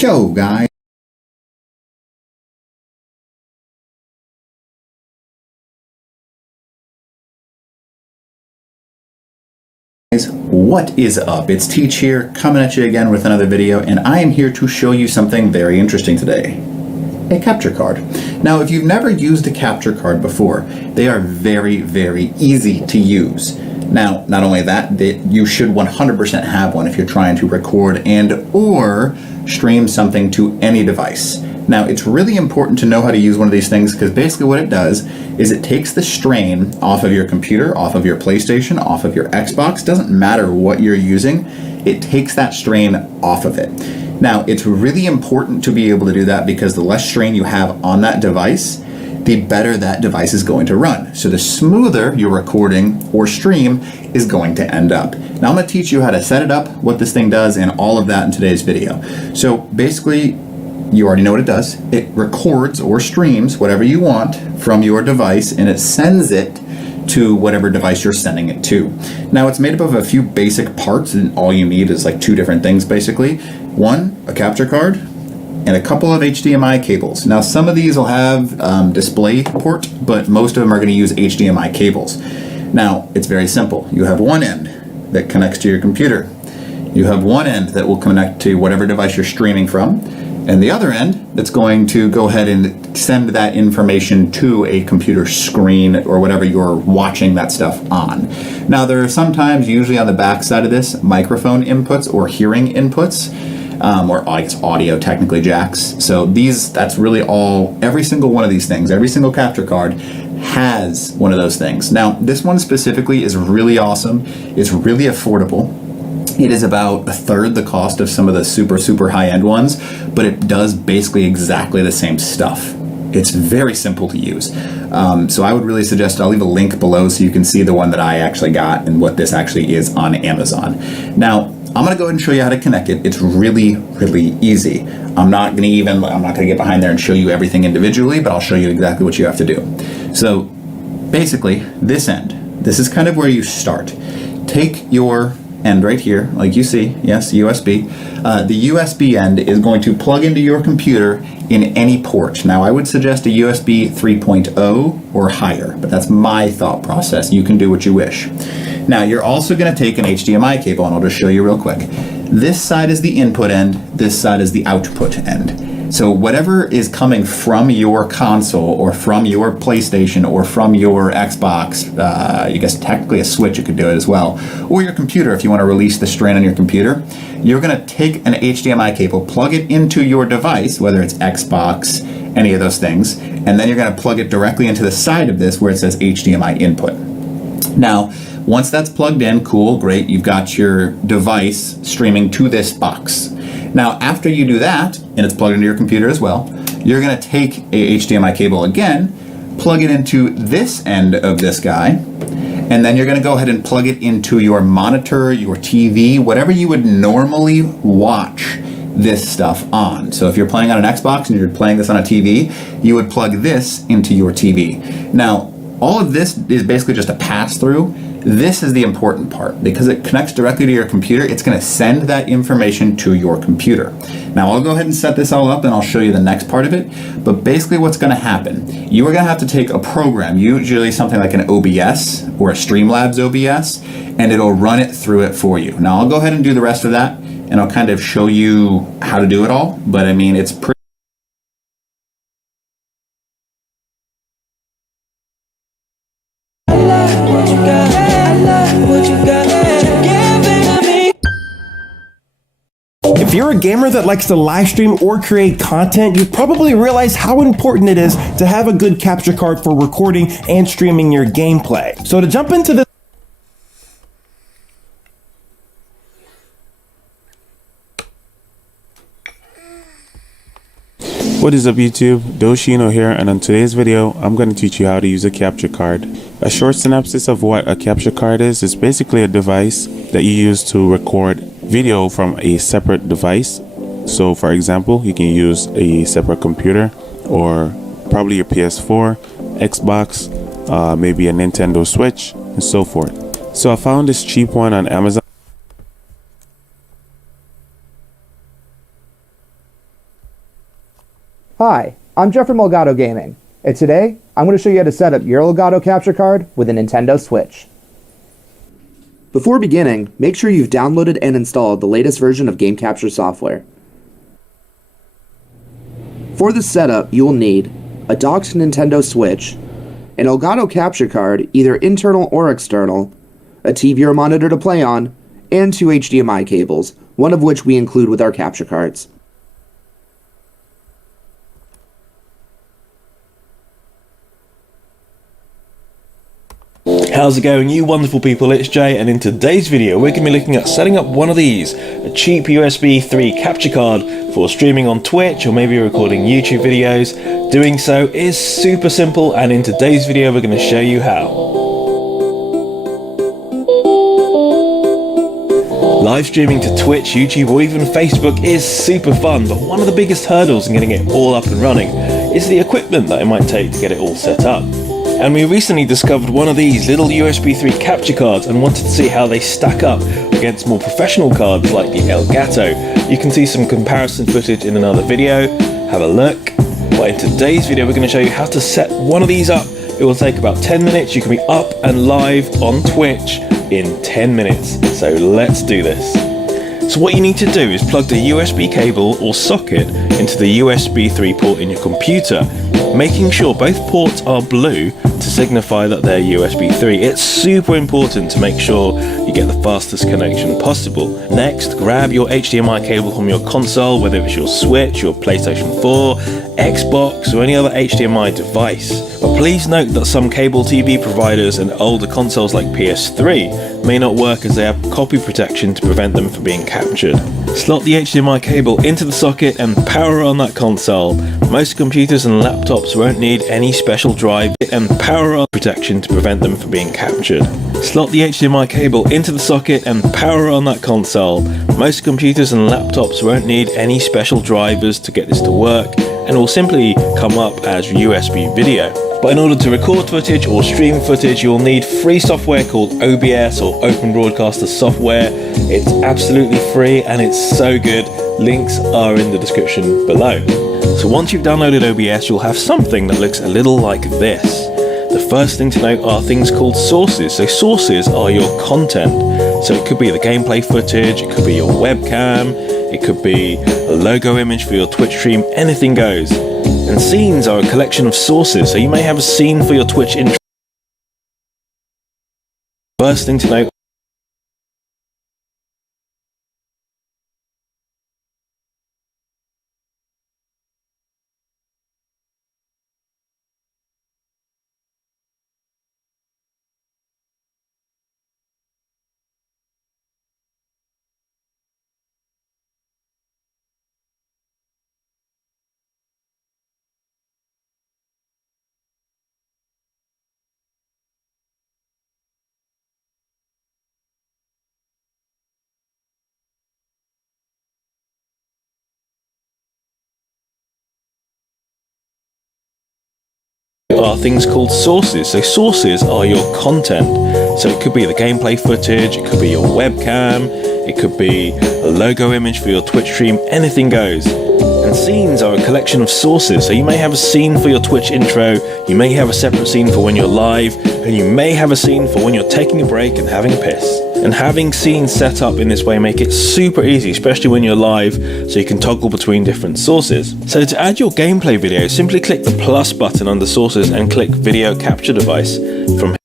So, guys, what is up? It's Teach here, coming at you again with another video, and I am here to show you something very interesting today. A capture card. Now, if you've never used a capture card before, they are very, very easy to use. Now, not only that, you should 100% have one if you're trying to record and or stream something to any device. Now, it's really important to know how to use one of these things because basically what it does is it takes the strain off of your computer, off of your PlayStation, off of your Xbox. Doesn't matter what you're using, it takes that strain off of it. Now, it's really important to be able to do that because the less strain you have on that device, the better that device is going to run. So the smoother your recording or stream is going to end up. Now I'm going to teach you how to set it up, what this thing does, and all of that in today's video. So basically, you already know what it does. It records or streams whatever you want from your device, and it sends it to whatever device you're sending it to. Now it's made up of a few basic parts, and all you need is like two different things basically. One, a capture card, and a couple of HDMI cables. Now some of these will have display port, but most of them are going to use HDMI cables. Now it's very simple. You have one end that connects to your computer. You have one end that will connect to whatever device you're streaming from, and the other end that's going to go ahead and send that information to a computer screen or whatever you're watching that stuff on. Now there are sometimes, usually on the back side of this, microphone inputs or hearing inputs. Or I guess audio technically jacks. So that's really every single one of these things, every single capture card has one of those things. Now this one specifically is really awesome. It's really affordable. It is about a third the cost of some of the super high-end ones, but it does basically exactly the same stuff. It's very simple to use. So I would really suggest, I'll leave a link below so you can see the one that I actually got and what this actually is on Amazon. Now, I'm going to go ahead and show you how to connect it. It's really, really easy. I'm not going to get behind there and show you everything individually, but I'll show you exactly what you have to do. So basically, this end, this is kind of where you start. Take your end right here, like you see, yes, USB. The USB end is going to plug into your computer in any port. Now, I would suggest a USB 3.0 or higher, but that's my thought process. You can do what you wish. Now, you're also going to take an HDMI cable, and I'll just show you real quick. This side is the input end, this side is the output end. So whatever is coming from your console or from your PlayStation or from your Xbox, I guess technically a Switch, you could do it as well, or your computer if you want to release the strain on your computer, you're going to take an HDMI cable, plug it into your device, whether it's Xbox, any of those things, and then you're going to plug it directly into the side of this where it says HDMI input. Now, once that's plugged in, cool, great, you've got your device streaming to this box. Now, after you do that, and it's plugged into your computer as well, you're going to take a HDMI cable again, plug it into this end of this guy, and then you're going to go ahead and plug it into your monitor, your TV, whatever you would normally watch this stuff on. So if you're playing on an Xbox and you're playing this on a TV, you would plug this into your TV. Now, all of this is basically just a pass-through. This is the important part. Because it connects directly to your computer, it's going to send that information to your computer. Now, I'll go ahead and set this all up and I'll show you the next part of it. But basically what's going to happen, you are going to have to take a program, usually something like an OBS or a Streamlabs OBS, and it'll run it through it for you. Now, I'll go ahead and do the rest of that, and I'll kind of show you how to do it all. But I mean, it's pretty. If you're a gamer that likes to live stream or create content, you probably realize how important it is to have a good capture card for recording and streaming your gameplay. So to jump into this, What is up YouTube, Doshino here, and on today's video I'm going to teach you how to use a capture card. A short synopsis of what a capture card is basically a device that you use to record video from a separate device. So for example, you can use a separate computer or probably your PS4, Xbox, maybe a Nintendo Switch, and so forth. So I found this cheap one on Amazon. Hi, I'm Jeff from Elgato Gaming, and today I'm going to show you how to set up your Elgato capture card with a Nintendo Switch. Before beginning, make sure you've downloaded and installed the latest version of game capture software. For this setup, you will need a docked Nintendo Switch, an Elgato capture card, either internal or external, a TV or monitor to play on, and 2 HDMI cables, one of which we include with our capture cards. how's it going, you wonderful people? It's Jay, and in today's video we're going to be looking at setting up one of these, a cheap USB 3 capture card for streaming on Twitch or maybe recording YouTube videos. Doing so is super simple, and in today's video we're going to show you how. Live streaming to Twitch, YouTube or even Facebook is super fun, but one of the biggest hurdles in getting it all up and running is the equipment that it might take to get it all set up. And we recently discovered one of these little USB 3 capture cards and wanted to see how they stack up against more professional cards like the Elgato. You can see some comparison footage in another video, have a look. But in today's video we're going to show you how to set one of these up. It will take about 10 minutes, you can be up and live on Twitch in 10 minutes. So let's do this. So what you need to do is plug the USB cable or socket into the USB 3 port in your computer, making sure both ports are blue to signify that they're USB 3. It's super important to make sure you get the fastest connection possible. Next, grab your HDMI cable from your console, whether it's your Switch, your PlayStation 4, Xbox or any other HDMI device. But please note that some cable TV providers and older consoles like PS3 may not work as they have copy protection to prevent them from being captured. Slot the HDMI cable into the socket and power on that console. Most computers and laptops won't need any special drive and power on protection to prevent them from being captured. Slot the HDMI cable into the socket and power on that console. Most computers and laptops won't need any special drivers to get this to work and will simply come up as USB video. But in order to record footage or stream footage, you'll need free software called OBS or Open Broadcaster software. It's absolutely free and it's so good. Links are in the description below. So once you've downloaded OBS, you'll have something that looks a little like this. The first thing to note are things called sources. So sources are your content. So it could be the gameplay footage, it could be your webcam, It could be a logo image for your Twitch stream, anything goes. And scenes are a collection of sources, so you may have a scene for your Twitch intro. First thing to note are things called sources. So sources are your content. So it could be the gameplay footage, it could be your webcam, it could be a logo image for your Twitch stream, anything goes. And scenes are a collection of sources. So you may have a scene for your Twitch intro, you may have a separate scene for when you're live, and you may have a scene for when you're taking a break and having a piss. And having scenes set up in this way make it super easy, especially when you're live, so you can toggle between different sources. So to add your gameplay video, simply click the plus button under sources and click video capture device. From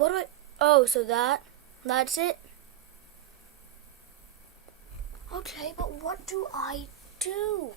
what do I... Oh, so that's it? Okay, but what do I do?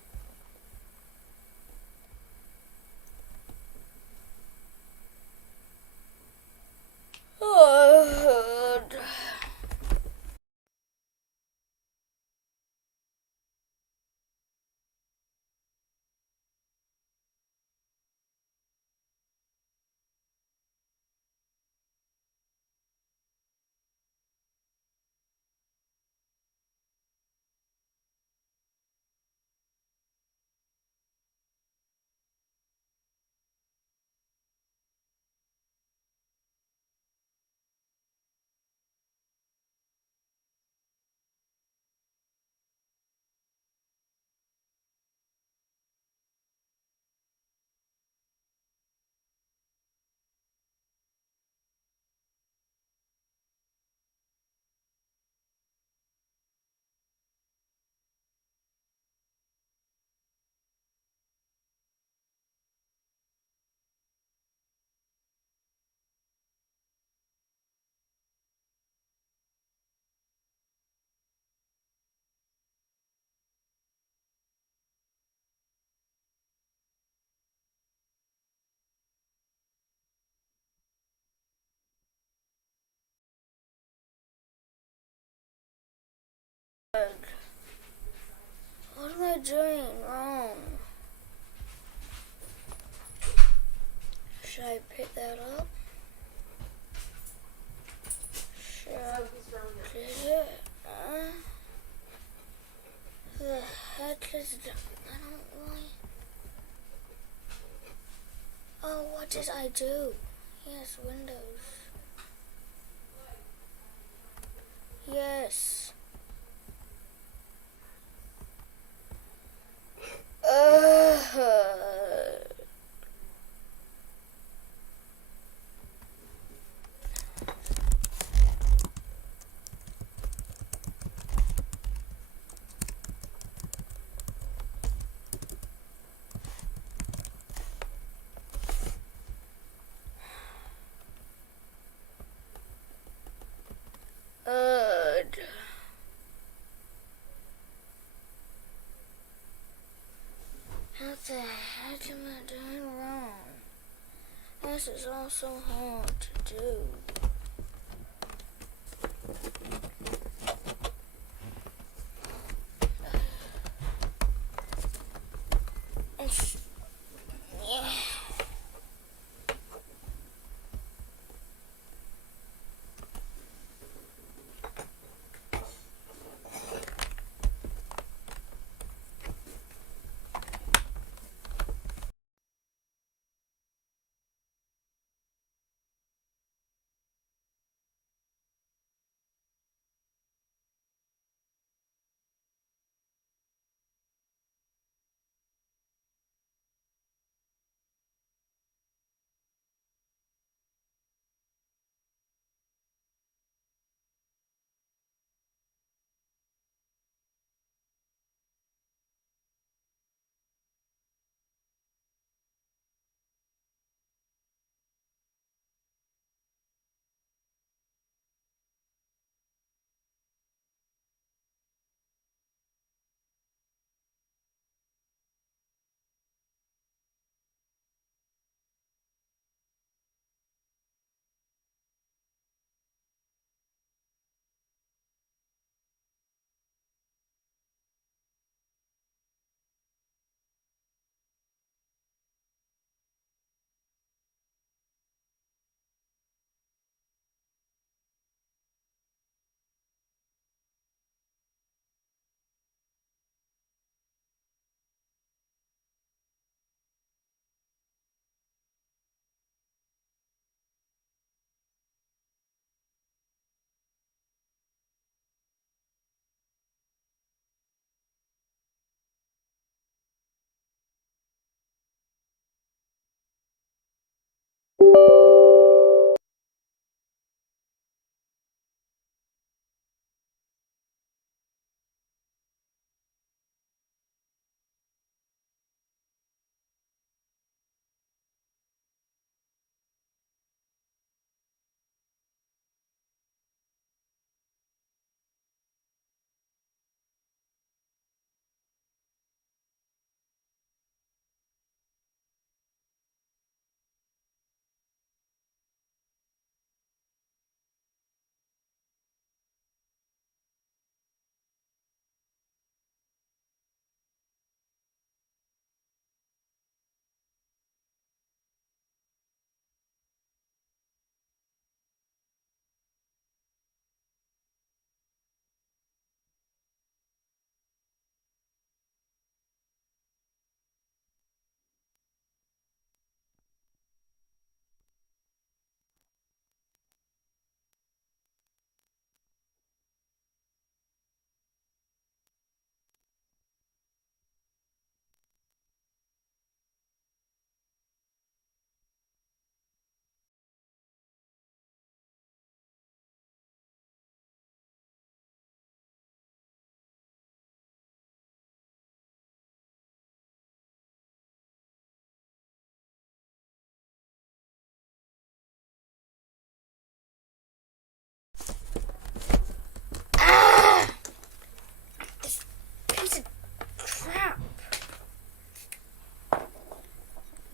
What am I doing wrong? Should I pick that up? Should I pick it? The heck is it? I don't really... Oh, what did I do? Yes, Windows. Yes. What the heck am I doing wrong? This is all so hard to do. Yeah.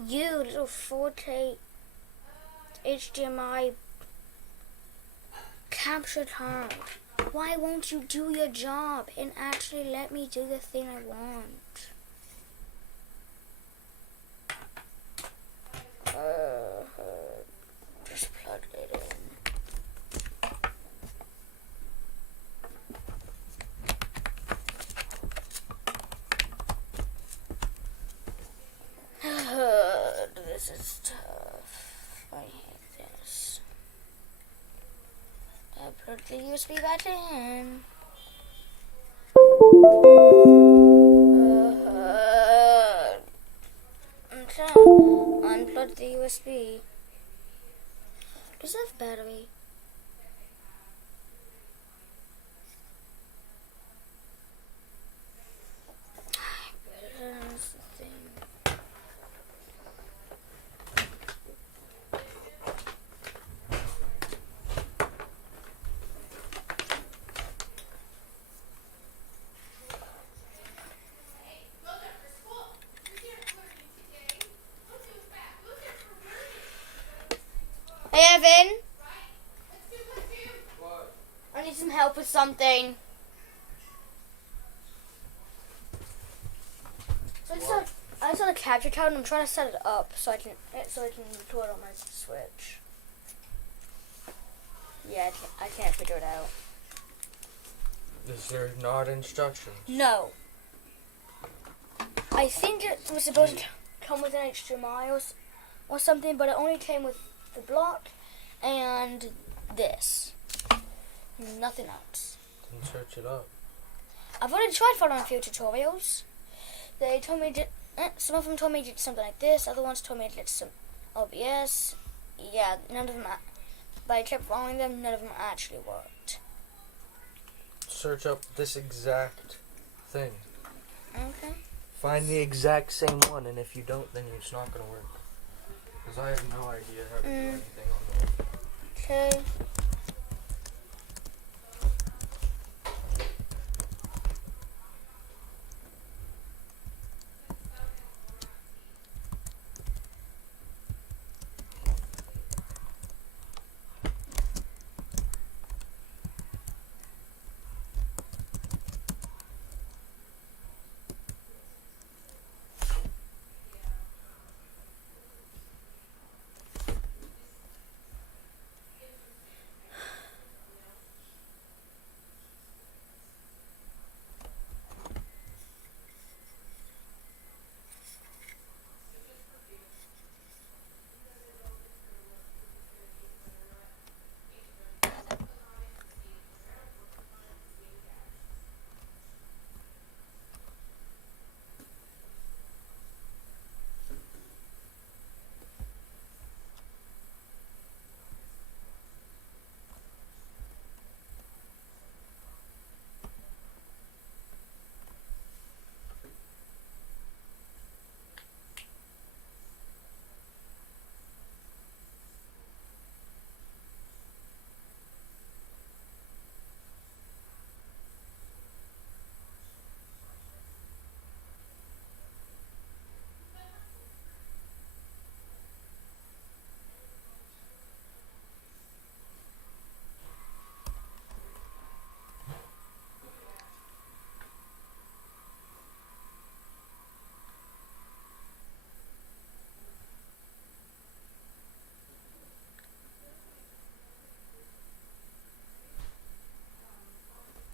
You little 4K HDMI capture card. Why won't you do your job and actually let me do the thing I want? Just plug it in. This is tough. I hate this. I plug the USB back in. Okay. Unplug the USB. Does it have battery? That's the thing. Hey Evan! What? I need some help with something. So I saw the capture card and I'm trying to set it up so I can record on my Switch. Yeah, I can't figure it out. Is there not instructions? No. I think it was supposed to come with an HDMI or something, but it only came with the block and this. Nothing else. Then search it up. I've already tried following a few tutorials. They told me some of them told me to do something like this. Other ones told me to get some OBS. Yeah, none of them. But I kept following them. None of them actually worked. Search up this exact thing. Okay. Find the exact same one, and if you don't, then it's not going to work. Because I have no idea how to do anything on there. Okay.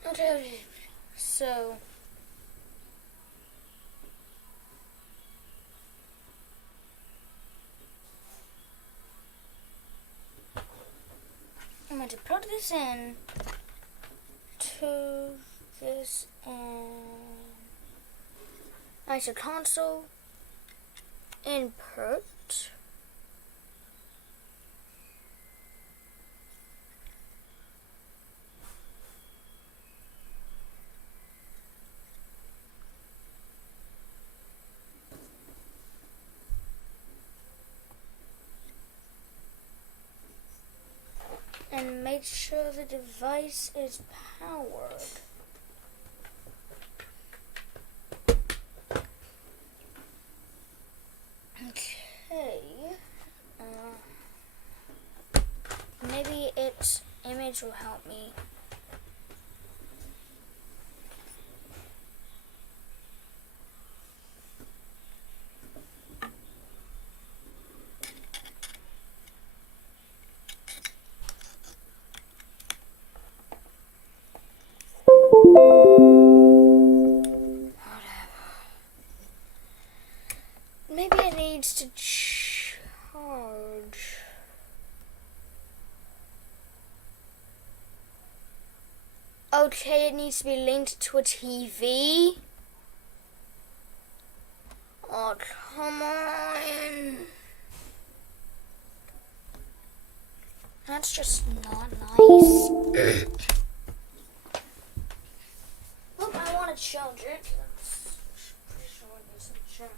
Okay. So. I'm going to plug this in to this ISO console input. And make sure the device is powered. Okay. this will help me. Maybe it needs to charge. Okay, it needs to be linked to a TV. Oh, come on. That's just not nice. Look, I want to charge it. I'm pretty sure it needs to charge.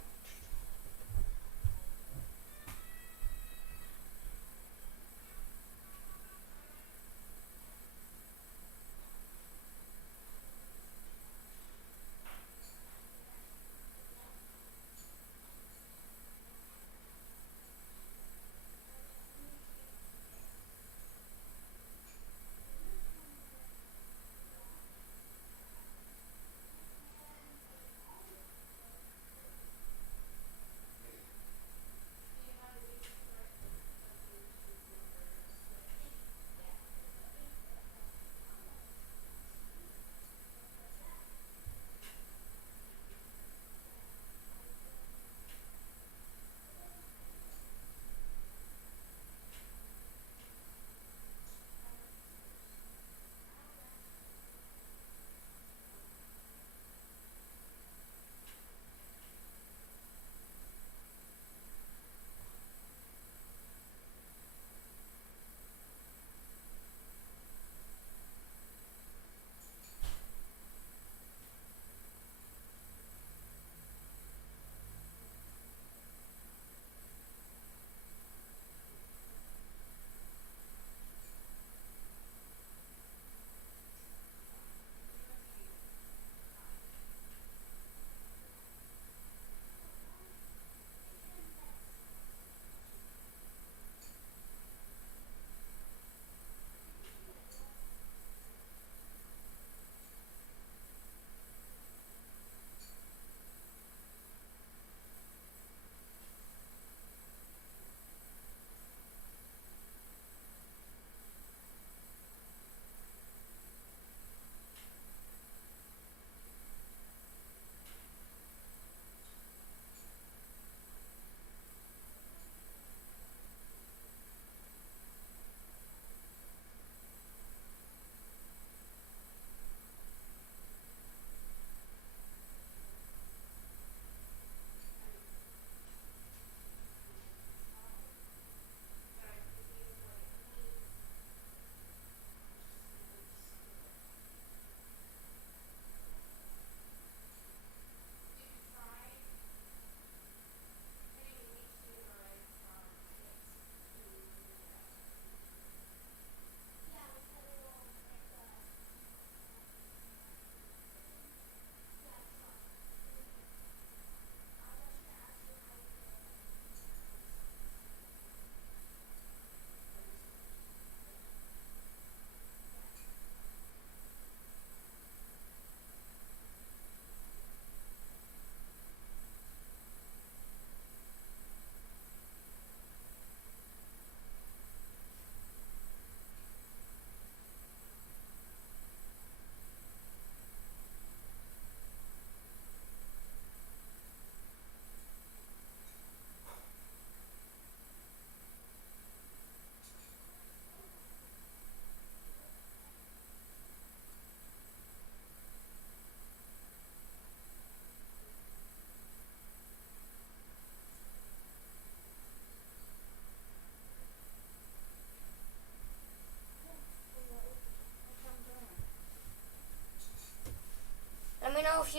Let me know if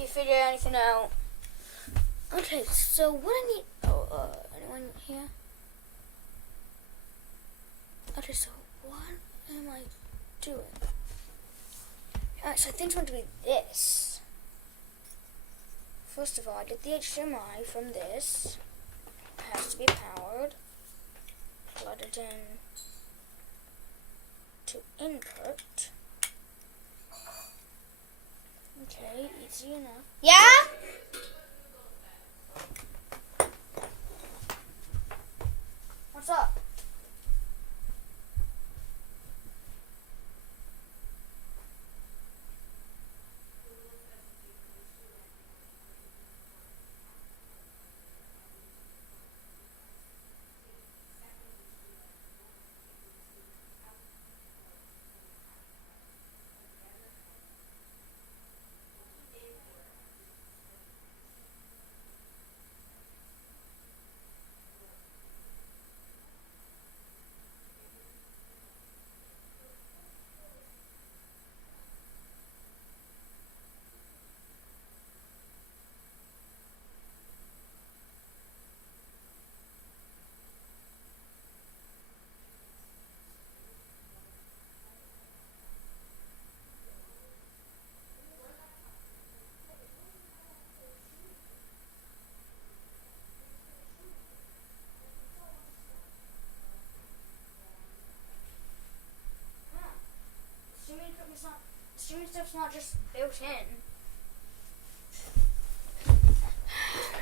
you figure anything out. Okay, so what I need, anyone here? Okay, so what am I doing? Alright, so I think it's going to be this. First of all, I get the HDMI from this. It has to be powered. Plug it in to input. Okay, easy enough. Yeah? What's up? Streaming stuff's not just built in. I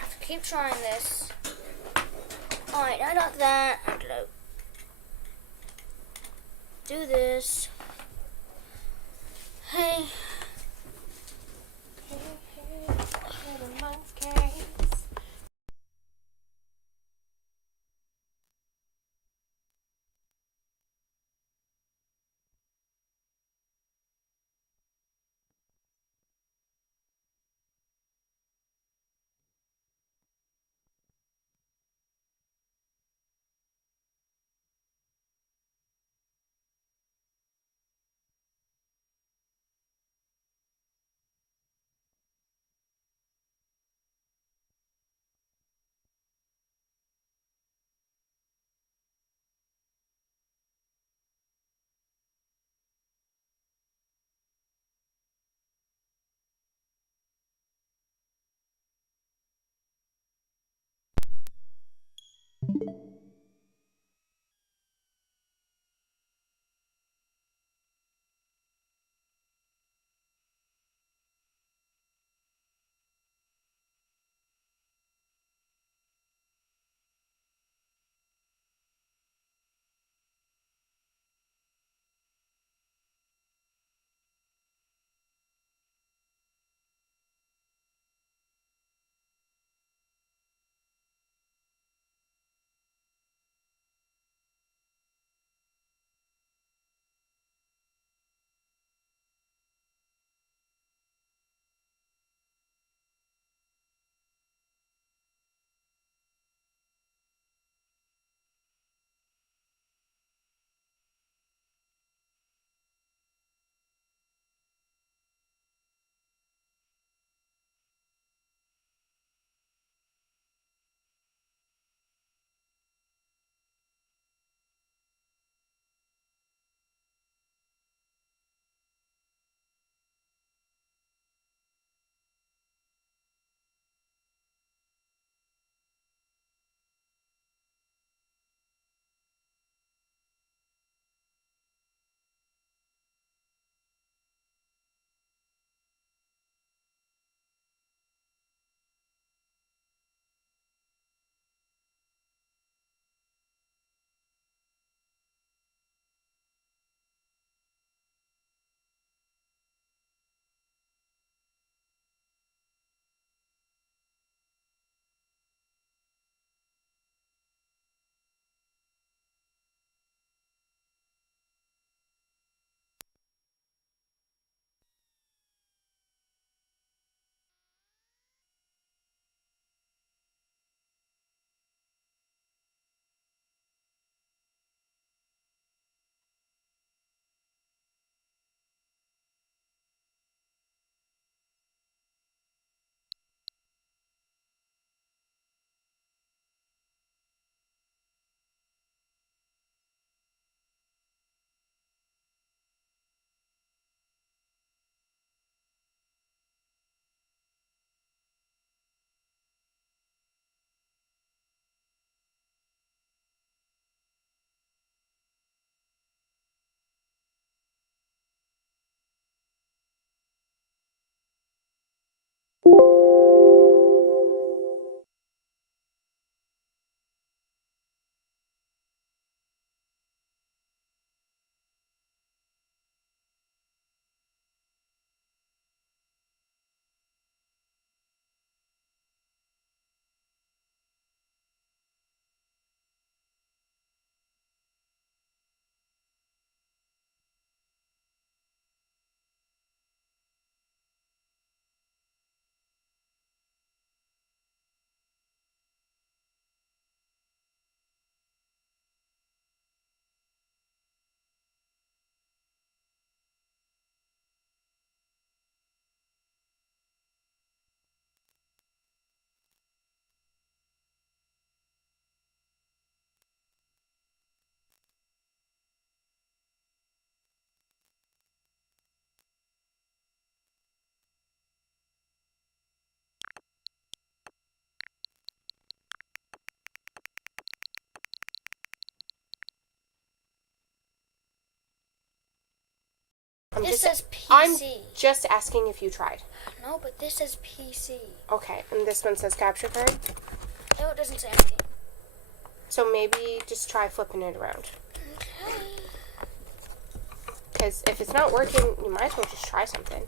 have to keep trying this. Alright, I got that. I'm gonna do this. Hey. This says PC. I'm just asking if you tried. No, but this says PC. Okay, and this one says capture card. No, it doesn't say anything. So maybe just try flipping it around. Okay. Because if it's not working, you might as well just try something.